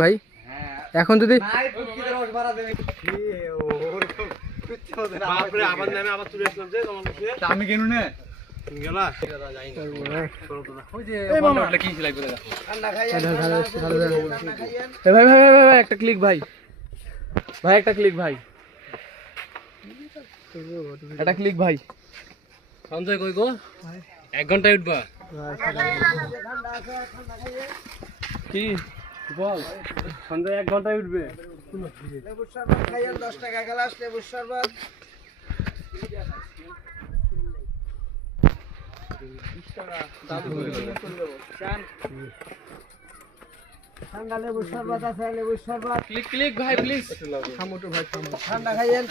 ভাই এখন যদি আমি কেন না ভাই ভাই ভাই ভাই একটা ক্লিক ভাই ভাই একটা ক্লিক ভাই একটা ক্লিক ভাই সঞ্জয় কই গো 1 ঘন্টায় উঠবা কি বল সঞ্জয় 1 ঘন্টায় উঠবে লেবুর শরবত খাইয়েন 10 টাকা গ্লাস লেবুর শরবত ঠান্ডা লেবুর শরবত আছে লেবুর শরবত ক্লিক ক্লিক ভাই প্লিজ ঠান্ডা খাইয়েন